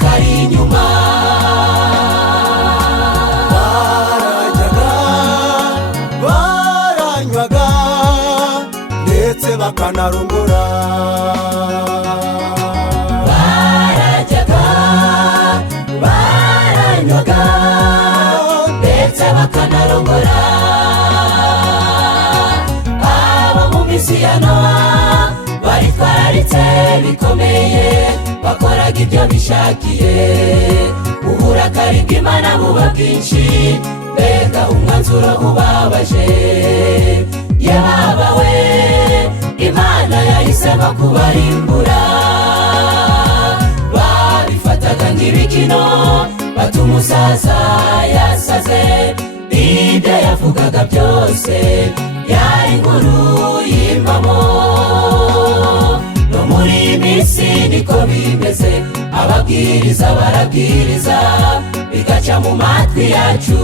kari inyuma. Barajyaga baranywaga ndetse bakanarongora. Barajyaga baranywaga ndetse bakanarongora. Abo mu minsi ya Nowa baritwararitse bikomeye, bakoraga ibyo bishakiye. Uburakari bw'Imana buba bwinshi, mbega umwanzuro ubabaje. Ye baba we, Imana yahisemo kubarimbura. Babifataga nk'ibikino, bata umusaza yasaze. Ibyo yavugaga byose yari inkuru y'impamo. No muri iyi minsi niko bimeze, ababwiriza barabwiriza bigaca mu matwi yacu,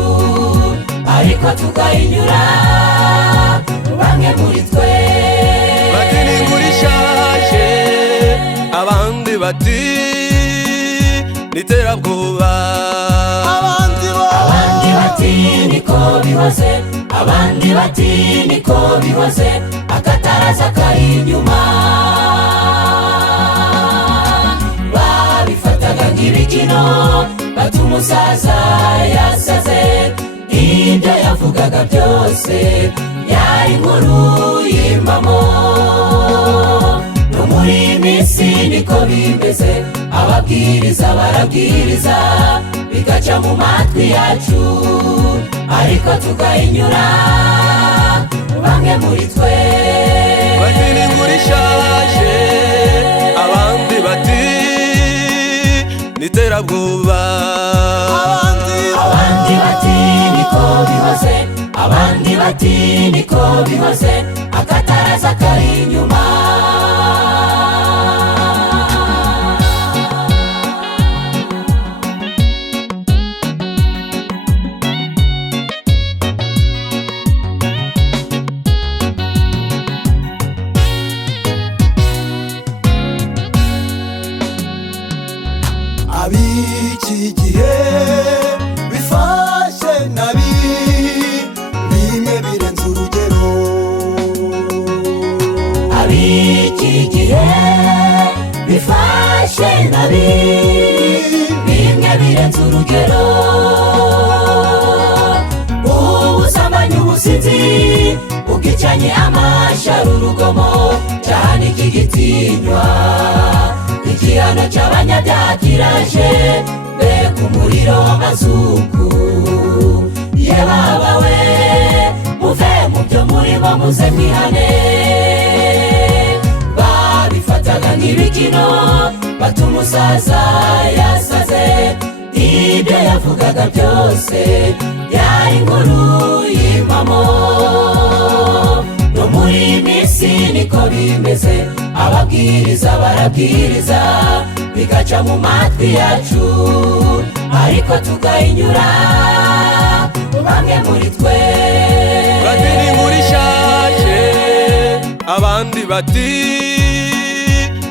ariko tukayinyura bamwe muri twe. Bati ni inkuru ishaje, abandi bati ni iterabwoba. Abandi bati niko bihoze, abandi bati niko bihoze, akataraza kari inyuma. Babifataga nk'ibikino, bata umusaza yasaze. Ibyo yavugaga byose yari inkuru y'impamo. No muri iyi minsi niko bimeze, ababwiriza barabwiriza bigaca mu matwi yacu, ariko tukayinyura bamwe muri twe. Bati ni inkuru ishaje, abandi bati ni iterabwoba. Abandi bati niko bihoze, abandi bati niko bihoze, akataraza kari inyuma. Ab'iki gihe bifashe nabi, bimwe birenze urugero. Ab'iki gihe bifashe nabi, bimwe birenze urugero. Ubusambanyi, ubusinzi, ubwicanyi, amashyari, urugomo, cyane iki gitinywa. Igihano cy'abanyabyaha kiraje, mbega umuriro w'amazuku. Ye baba we, muve mu byo murimo muze mwihane. Babifataga nk'ibikino, bata umusaza yasaze. Ibyo yavugaga byose yari inkuru y'impamo. No muri iyi minsi niko bimeze, ababwiriza barabwiriza bigaca mu matwi yacu, ariko tukayinyura bamwe muri twe. Bati ni inkuru ishaje, abandi bati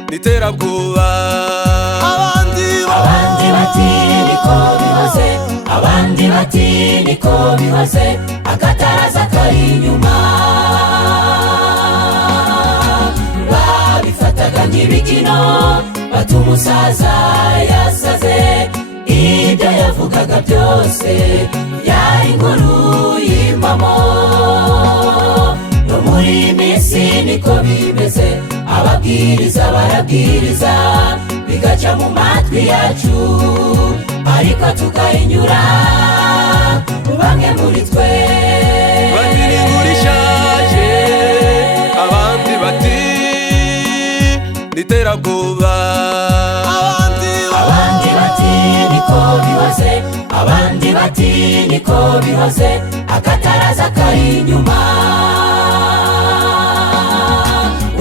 ni iterabwoba. Abandi bati niko bihoze, abandi bati niko bihoze, akataraza kari inyuma. Babifataga nk'ibikino, bata umusaza yasaze. Ibyo yavugaga byose yari inkuru y'impamo. No muri iyi minsi niko bimeze, ababwiriza barabwiriza bigaca mu matwi yacu, ariko tukayinyura bamwe muri twe. Bati ni inkuru ishaje, abandi bati ni iterabwoba. Abandi bati niko bihoze, abandi bati niko bihoze, akataraza kari inyuma.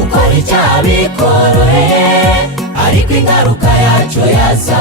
Ukora icyaha bikoroheye, ariko ingaruka yacyo yaza